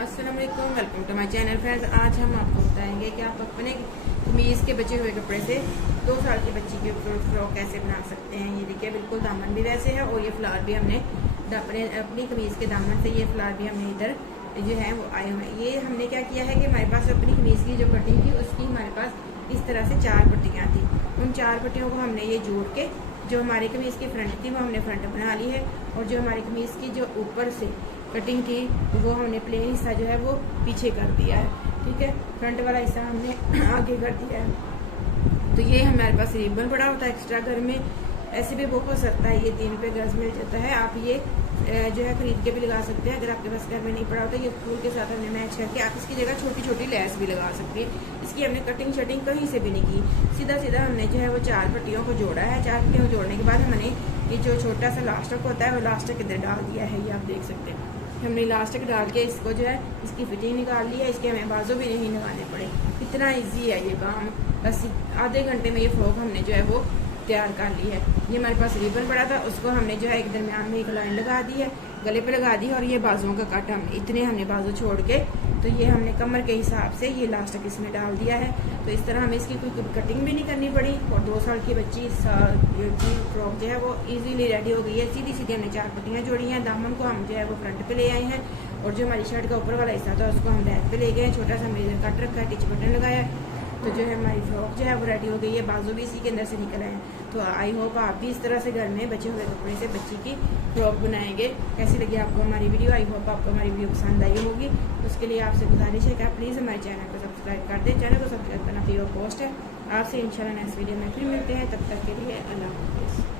अस्सलाम वालेकुम, welcome to my channel friends. आज हम आपको बताएंगे कि आप अपने कमीज़ के बचे हुए कपड़े से 2 साल की बच्ची की फ्रॉक कैसे बना सकते हैं। ये देखिए, बिल्कुल दामन भी वैसे है और ये फ्लावर भी हमने अपनी कमीज़ के दामन से ये फ्लावर भी हमने इधर जो है वो आए हुए हैं। ये हमने क्या किया है कि हमारे पास अपनी कमीज़ की जो कटिंग थी उसकी हमारे पास इस तरह से 4 पट्टियाँ थी। उन 4 पट्टियों को हमने ये जोड़ के जो हमारी कमीज़ की फ्रंट थी वो हमने फ्रंट बना ली है, और जो हमारी कमीज़ की जो ऊपर से कटिंग थी वो हमने प्लेन हिस्सा जो है वो पीछे कर दिया है। ठीक है, फ्रंट वाला हिस्सा हमने आगे कर दिया है। तो ये हमारे पास रिबन पड़ा होता है एक्स्ट्रा, घर में ऐसे भी बहुत सकता है। ये 3 रुपये गज मिल जाता है, आप ये जो है खरीद के भी लगा सकते हैं। अगर आपके पास घर में नहीं पड़ा होता, ये फूल के साथ हमने मैच करके आप इसकी जगह छोटी छोटी लेस भी लगा सकते हैं। इसकी हमने कटिंग शटिंग कहीं से भी नहीं की, सीधा सीधा हमने जो है वो 4 पट्टियों को जोड़ा है। 4 पट्टियों को जोड़ने के बाद हमने ये जो छोटा सा लास्टक होता है वो लास्टक इधर डाल दिया है। ये आप देख सकते हैं, हमने लास्टक डाल के इसको जो है इसकी फिटिंग निकाल ली है। इसके हमें बाजू भी नहीं लगाने पड़े। इतना ईजी है ये काम, बस आधे घंटे में ये फ्रॉक हमने जो है वो तैयार कर ली है। ये हमारे पास रिबन पड़ा था, उसको हमने जो है एक दरमियान में एक लाइन लगा दी है, गले पे लगा दी है, और ये बाजुओं का कट हमने इतने हमने बाजू छोड़ के तो ये हमने कमर के हिसाब से ये लास्टक इसमें डाल दिया है। तो इस तरह हमें इसकी कोई कटिंग भी नहीं करनी पड़ी, और 2 साल की बच्ची की फ्रॉक जो है वो इजीली रेडी हो गई है। सीधी सीधी हमने 4 पट्टियाँ जोड़ी हैं। दामन को हम जो है वो फ्रंट पे ले आए हैं, और जो हमारी शर्ट का ऊपर वाला हिस्सा था उसको हम बैक पे ले गए हैं। छोटा सा मेजर कट रखा है, टिच बटन लगाया है। तो जो है हमारी फ्रॉक जो है वो रेडी हो गई है। बाजू भी इसी के अंदर से निकल आए हैं। तो आई होप आप भी इस तरह से घर में बचे हुए कपड़े से बच्ची की फ्रॉक बनाएंगे। कैसी लगी आपको हमारी वीडियो? आई होप आपको हमारी वीडियो पसंद आई होगी। उसके लिए आपसे गुजारिश है कि आप प्लीज़ हमारे चैनल को सब्सक्राइब कर दें। चैनल को सब्सक्राइब करना फ्री ऑफ कॉस्ट है। आपसे इंशाल्लाह नेक्स्ट वीडियो में फिर मिलते हैं। तब तक के लिए अल्लाह हाफ़िज़।